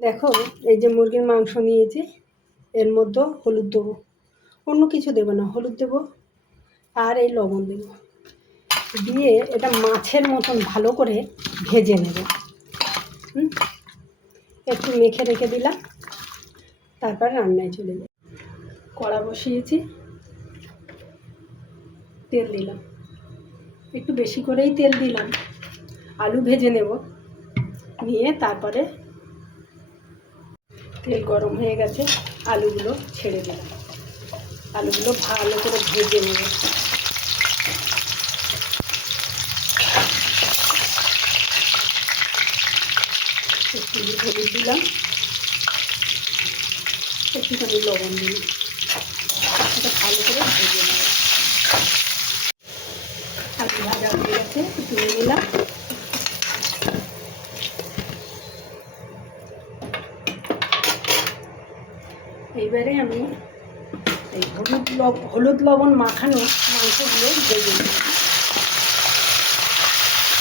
দেখো, এই যে মুরগির মাংস নিয়েছি, এর মধ্যে হলুদ দেবো। অন্য কিছু দেবো না, হলুদ দেবো আর এই লবণ দেবো। দিয়ে এটা মাছের মতন ভালো করে ভেজে নেব। একটু মেখে রেখে দিলাম, তারপর রান্নায় চলে যাই কড়া বসিয়েছি, তেল দিলাম। একটু বেশি করেই তেল দিলাম। আলু ভেজে নেব, নিয়ে তারপরে তেল গরম হয়ে গেছে, আলুগুলো ছেড়ে দিলাম। আলুগুলো ভালো করে ভেজে নেব একটু দিলাম। একটুখানি লবণ দিলাম। এটা ভালো করে ভেজে নেব আলু ভাজা হয়ে গেছে নিলাম এইবারে আমি এই হলুদ লবণ মাখানো মাংসগুলো ভেজে নেব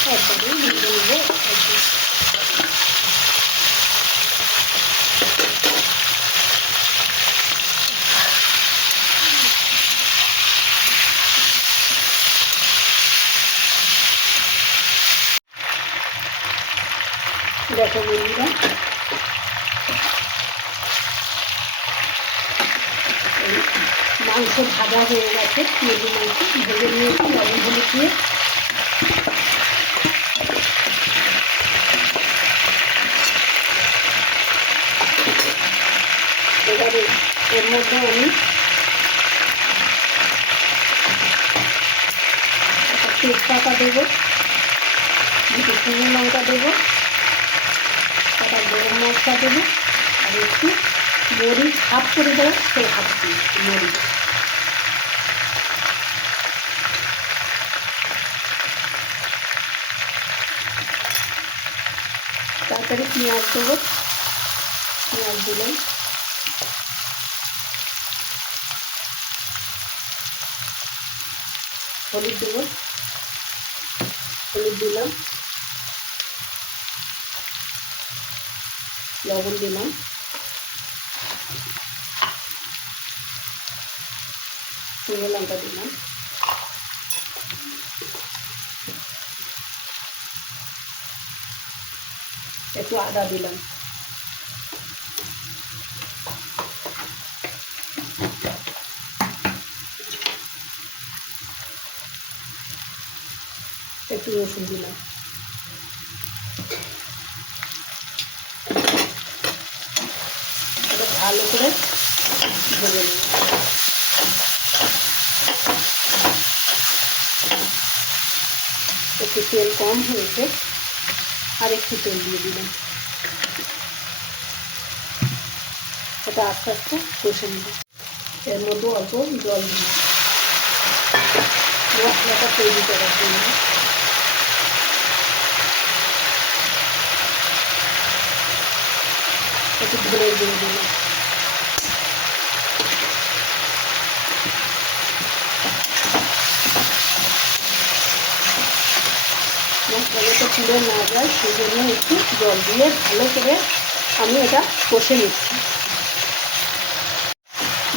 একবারে ভেজে একদম দেখো বন্ধুরা এই মাংস ভাজা হয়ে গেছে মুরগি মাংস ভেজে নিয়েছি লবণ হলুদ দিয়ে। এবারে এর মধ্যে আমি তেজপাতা দেবো, দুটো শুকনো লঙ্কা দেবো, একটা গরম মশলা দেবো, আর একটু মরিচ হাফ করে দেবো, সেই হাফ দিয়ে, মরিচ। তারপরে পেঁয়াজ দেবো। পেঁয়াজ দিলাম। হলুদ দেবো। হলুদ দিলাম। লবণ দিলাম। শুকনো লঙ্কা দিলাম। একটু আদা দিলাম। একটু রসুন দিলাম। ভালো করে ভেজে নেব একটু তেল কম হয়েছে। আর একটু তেল দিয়ে দিলাম। এটা আস্তে আস্তে কষে নেব। এর মধ্যে অল্প জল দিলাম। মশলাটা তৈরি করার জন্য একটু ধরে দিয়ে দিলাম। মশলাটা তুলে না যায়, সেই জন্য একটু জল দিয়ে ভালো করে আমি এটা কষে নিচ্ছি।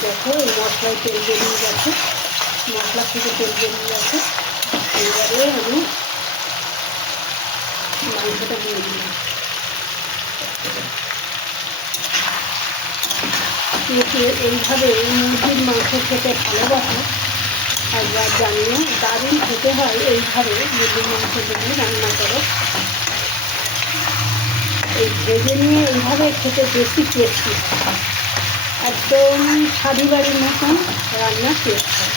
দেখো, এই মশলায় তেল বেরিয়ে গেছে মশলা থেকে তেল বেরিয়ে গেছে এবারে আমি মাংসটা দিয়ে দিলাম। এইভাবে মুরগির মাংস খেতে ভালোবাসে একবার জানিও দারুণ খেতে হয় এইভাবে মুরগির মাংস যদি রান্না করো। এই ভেজে নিয়ে এইভাবে খেতে বেশি টেস্টি একদম শাদি বাড়ির মতন রান্না টেস্ট হয়।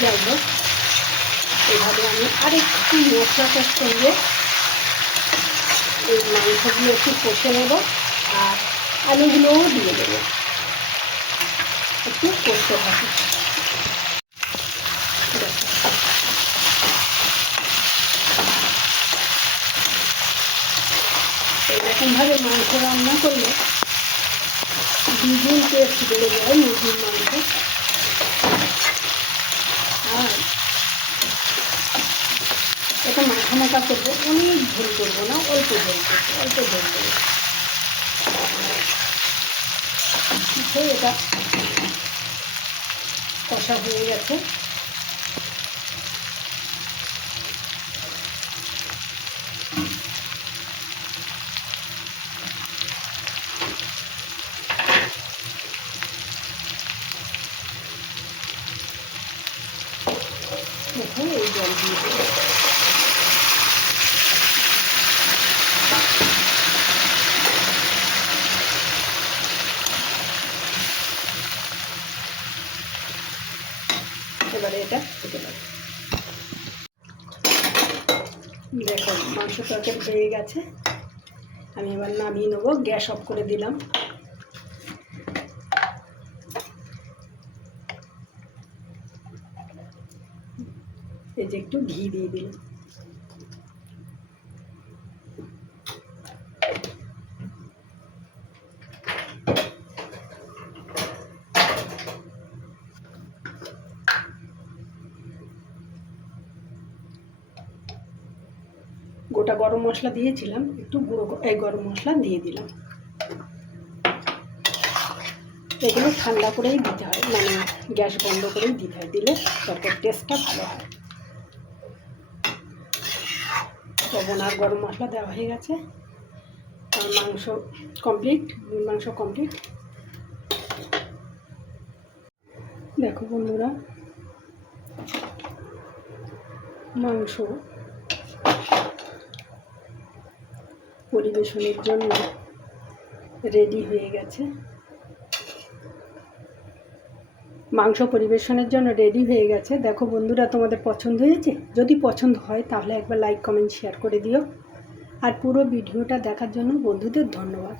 যাই হোক এইভাবে আমি আরেকটু মশলাটার সঙ্গে এই মাংসগুলো একটু কষে নেব আর আলুগুলোও দিয়ে দেবো। একটু করতে থাকি মাংস রান্না করলে দ্বিগুণ টেস্ট বেড়ে যায়, মুরগির মাংস। আর এটা মাখা মাখা করব, অনেক ঝোল করব না, অল্প ঝোল করব, অল্প ঝোল করব। এটা কষা হয়ে গেছে। এটা খেতে পারি। দেখো, মাংস তরকারি হয়ে গেছে। আমি এবার নামিয়ে নেব, গ্যাস অফ করে দিলাম। এই যে একটু ঘি দিয়ে দিলাম। গোটা গরম মশলা দিয়েছিলাম, একটু গুঁড়ো এই গরম মশলা দিয়ে দিলাম। এগুলো ঠান্ডা করেই দিতে হয় মানে গ্যাস বন্ধ করেই দিতে হয়, দিলে তরকারির টেস্টটা ভালো হয়। লবণ আর গরম মশলা দেওয়া হয়ে গেছে। আর মাংস কমপ্লিট মাংস কমপ্লিট দেখো বন্ধুরা, মাংস পরিবেশনের জন্য রেডি হয়ে গেছে। মাংস পরিবেশনের জন্য রেডি হয়ে গেছে। দেখো বন্ধুরা, তোমাদের পছন্দ হয়েছে? যদি পছন্দ হয়, তাহলে একবার লাইক কমেন্ট শেয়ার করে দিও। আর পুরো ভিডিওটা দেখার জন্য বন্ধুদের ধন্যবাদ।